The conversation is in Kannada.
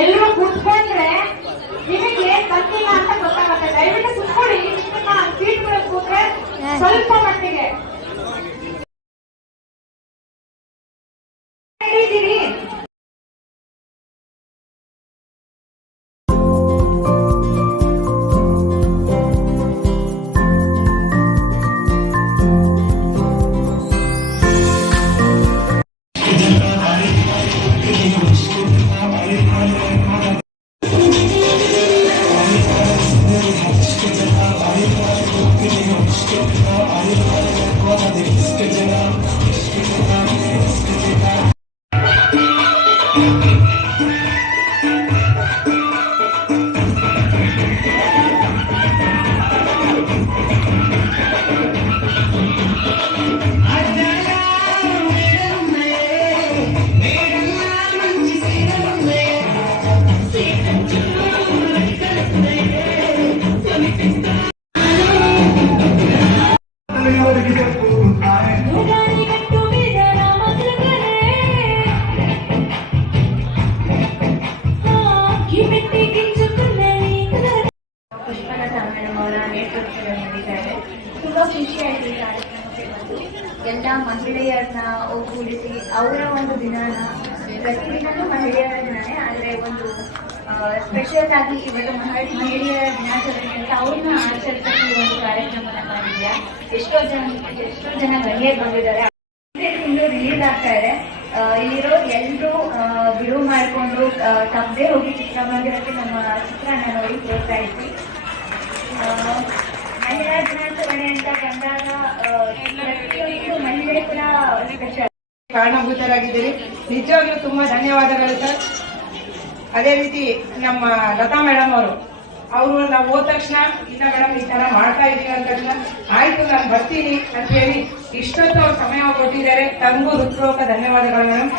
ಎಲ್ಲರೂ ಕೂತ್ಕೊಂಡ್ರೆ ನಿಮಗೆ ಕಲ್ತಿಲ್ಲ ಅಂತ ಗೊತ್ತಾಗುತ್ತೆ. ದಯವಿಟ್ಟು ಕೂತ್ಕೊಳ್ಳಿ. ಸೀಟ್ಗಳು ಕೂತ್ರೆ ಸ್ವಲ್ಪ ಮಟ್ಟಿಗೆ ಹಿಡಿದಿರಿ. ತುಂಬಾ ಖುಷಿಯಾಯಿತು ಈ ಕಾರ್ಯಕ್ರಮಕ್ಕೆ ಬಂದು ಎಲ್ಲ ಮಹಿಳೆಯರನ್ನ ಒಗ್ಗೂಡಿಸಿ ಅವರ ಒಂದು ದಿನಾನ, ಪ್ರತಿದಿನನೂ ಮಹಿಳೆಯರ ದಿನಾನೇ, ಆದ್ರೆ ಒಂದು ಸ್ಪೆಷಲ್ ಆಗಿ ಇವತ್ತು ಮಹಿಳೆಯರ ದಿನಾಚರಣೆ ಅಂತ ಅವ್ರನ್ನ ಆಚರಿಸಲು ಒಂದು ಕಾರ್ಯಕ್ರಮನ ಮಾಡಿದ್ಯಾ. ಎಷ್ಟೋ ಜನ ಗಣ್ಯರು ಬಂದಿದ್ದಾರೆ. ತಿಂಗಳು ರಿಲೀಸ್ ಆಗ್ತಾ ಇದೆ. ಇಲ್ಲಿರೋ ಎಲ್ಲರೂ ಬಿಡುವು ಮಾಡಿಕೊಂಡು ತಪ್ಪದೇ ಹೋಗಿ ಚಿತ್ರಮಂದಿರಕ್ಕೆ ನಮ್ಮ ಚಿತ್ರನ ನೋಡಿ ಪ್ರೋತ್ಸಾಹಿಸಿ. ಮಹಿಳಾ ದಿನಾಚರಣೆ ಅಂತ ಬಂದಾಗ ಪ್ರತಿಯೊಂದು ಮಹಿಳೆ ಕೂಡ ಸ್ಪೆಷಲ್ ಕಾರಣಭೂತರಾಗಿದ್ದೀರಿ. ನಿಜವಾಗ್ಲೂ ತುಂಬಾ ಧನ್ಯವಾದಗಳು ಸರ್. ಅದೇ ರೀತಿ ನಮ್ಮ ಲತಾ ಮೇಡಮ್ ಅವರು ನಾವು ಹೋದ ತಕ್ಷಣ ಇಲ್ಲ ಮೇಡಮ್ ಈ ತರ ಮಾಡ್ತಾ ಇದೀವಿ ಅಂದ ತಕ್ಷಣ ಆಯ್ತು ನಾನು ಬರ್ತೀನಿ ಅಂತ ಹೇಳಿ ಇಷ್ಟೊತ್ತು ಅವ್ರು ಸಮಯ ಕೊಟ್ಟಿದ್ದಾರೆ. ತಮಗೂ ಹೃತ್ಪೂರ್ವಕ ಧನ್ಯವಾದಗಳು ಮೇಡಮ್.